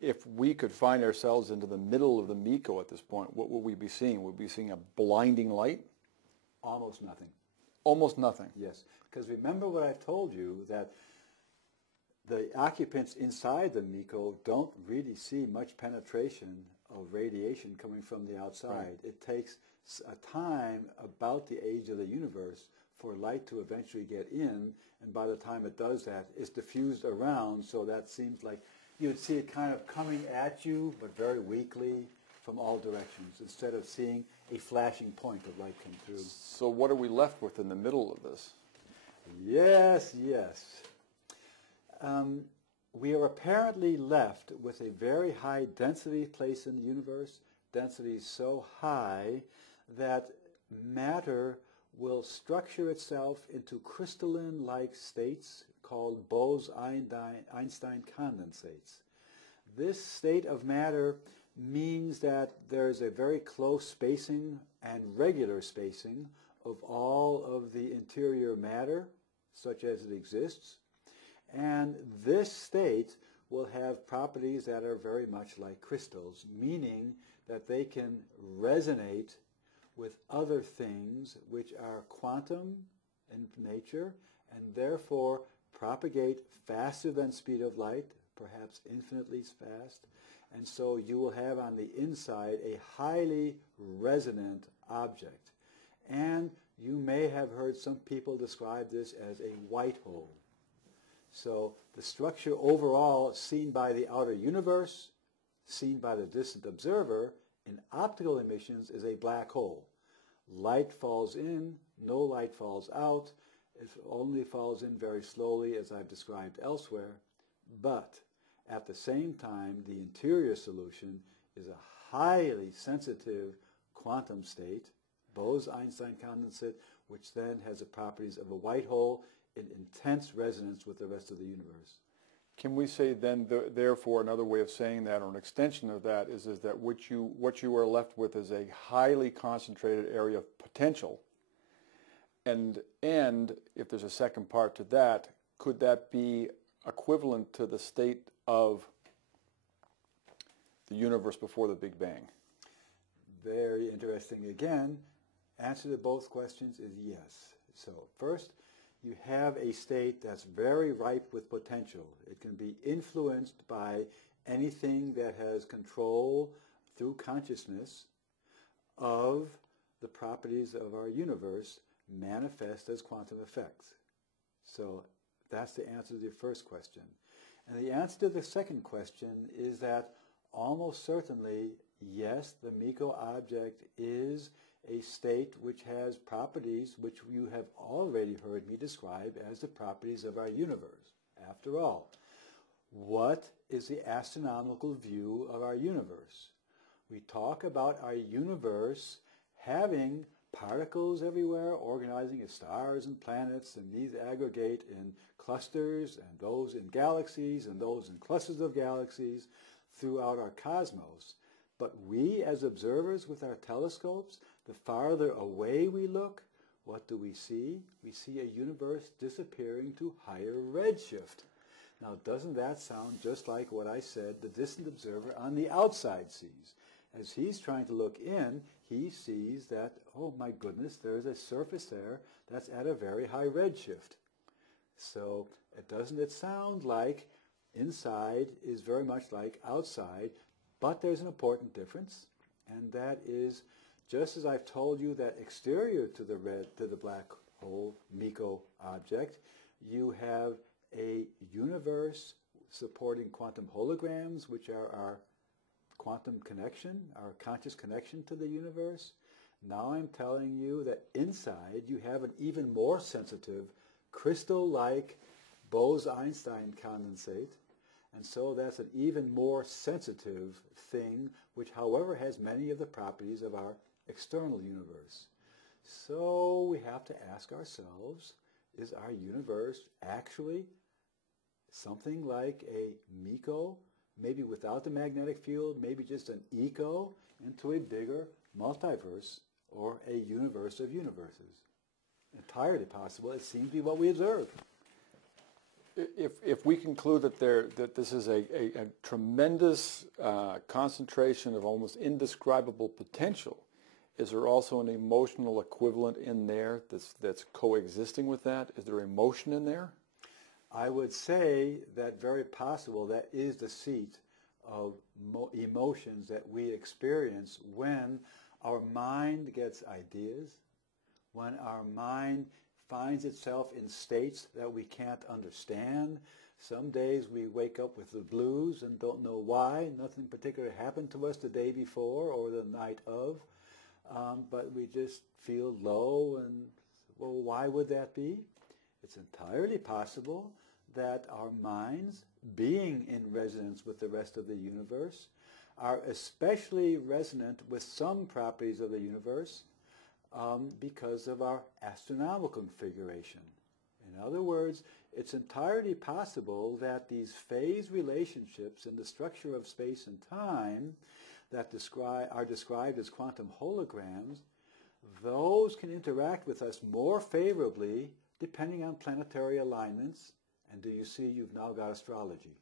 if we could find ourselves into the middle of the MECO at this point, what would we be seeing? Would we be seeing a blinding light? Almost nothing. Almost nothing. Yes, because remember what I've told you, that the occupants inside the MECO don't really see much penetration of radiation coming from the outside. Right. It takes a time about the age of the universe for light to eventually get in, and by the time it does that, it's diffused around, so that seems like you would see it kind of coming at you, but very weakly from all directions, instead of seeing a flashing point of light come through. So what are we left with in the middle of this? Yes, yes. We are apparently left with a very high density place in the universe, density so high that matter will structure itself into crystalline-like states called Bose-Einstein condensates. This state of matter means that there's a very close spacing and regular spacing of all of the interior matter, such as it exists. And this state will have properties that are very much like crystals, meaning that they can resonate with other things which are quantum in nature and therefore propagate faster than speed of light, perhaps infinitely fast. And so you will have on the inside a highly resonant object. And you may have heard some people describe this as a white hole. So the structure overall seen by the outer universe, seen by the distant observer, in optical emissions is a black hole. Light falls in, no light falls out. It only falls in very slowly, as I've described elsewhere. But at the same time, the interior solution is a highly sensitive quantum state, Bose-Einstein condensate, which then has the properties of a white hole in intense resonance with the rest of the universe. Can we say then, therefore, another way of saying that, or an extension of that, is that what you are left with is a highly concentrated area of potential, and if there's a second part to that, could that be equivalent to the state of the universe before the Big Bang? Very interesting. Again, answer to both questions is yes. So first, you have a state that's very ripe with potential. It can be influenced by anything that has control through consciousness of the properties of our universe manifest as quantum effects. So that's the answer to the first question. And the answer to the second question is that almost certainly, yes, the MECO object is a state which has properties which you have already heard me describe as the properties of our universe. After all, what is the astronomical view of our universe? We talk about our universe having particles everywhere, organizing as stars and planets, and these aggregate in clusters, and those in galaxies, and those in clusters of galaxies throughout our cosmos. But we, as observers with our telescopes, the farther away we look, what do we see? We see a universe disappearing to higher redshift. Now, doesn't that sound just like what I said the distant observer on the outside sees? As he's trying to look in, he sees that, oh my goodness, there's a surface there that's at a very high redshift. So doesn't it sound like inside is very much like outside, but there's an important difference, and that is, just as I've told you that exterior to the black hole MECO object, you have a universe supporting quantum holograms, which are our quantum connection, our conscious connection to the universe. Now I'm telling you that inside you have an even more sensitive crystal-like Bose-Einstein condensate, and so that's an even more sensitive thing, which however has many of the properties of our external universe. So we have to ask ourselves, is our universe actually something like a MECO, maybe without the magnetic field, maybe just an echo into a bigger multiverse or a universe of universes? Entirely possible. It seems to be what we observe. if we conclude that this is a tremendous concentration of almost indescribable potential, is there also an emotional equivalent in there that's coexisting with that? Is there emotion in there? I would say that very possible that is the seat of emotions that we experience when our mind gets ideas, when our mind finds itself in states that we can't understand. Some days we wake up with the blues and don't know why. Nothing particular happened to us the day before or the night of, but we just feel low and, well, why would that be? It's entirely possible that our minds, being in resonance with the rest of the universe, are especially resonant with some properties of the universe because of our astronomical configuration. In other words, it's entirely possible that these phase relationships in the structure of space and time that are described as quantum holograms, those can interact with us more favorably depending on planetary alignments. And do you see you've now got astrology?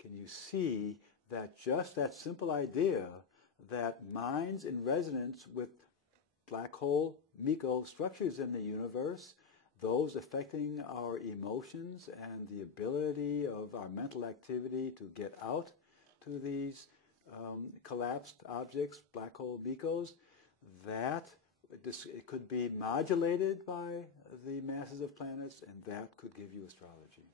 Can you see that just that simple idea that minds in resonance with black hole MECO structures in the universe, those affecting our emotions and the ability of our mental activity to get out to these collapsed objects, black hole MECOs, that it could be modulated by the masses of planets, and that could give you astrology.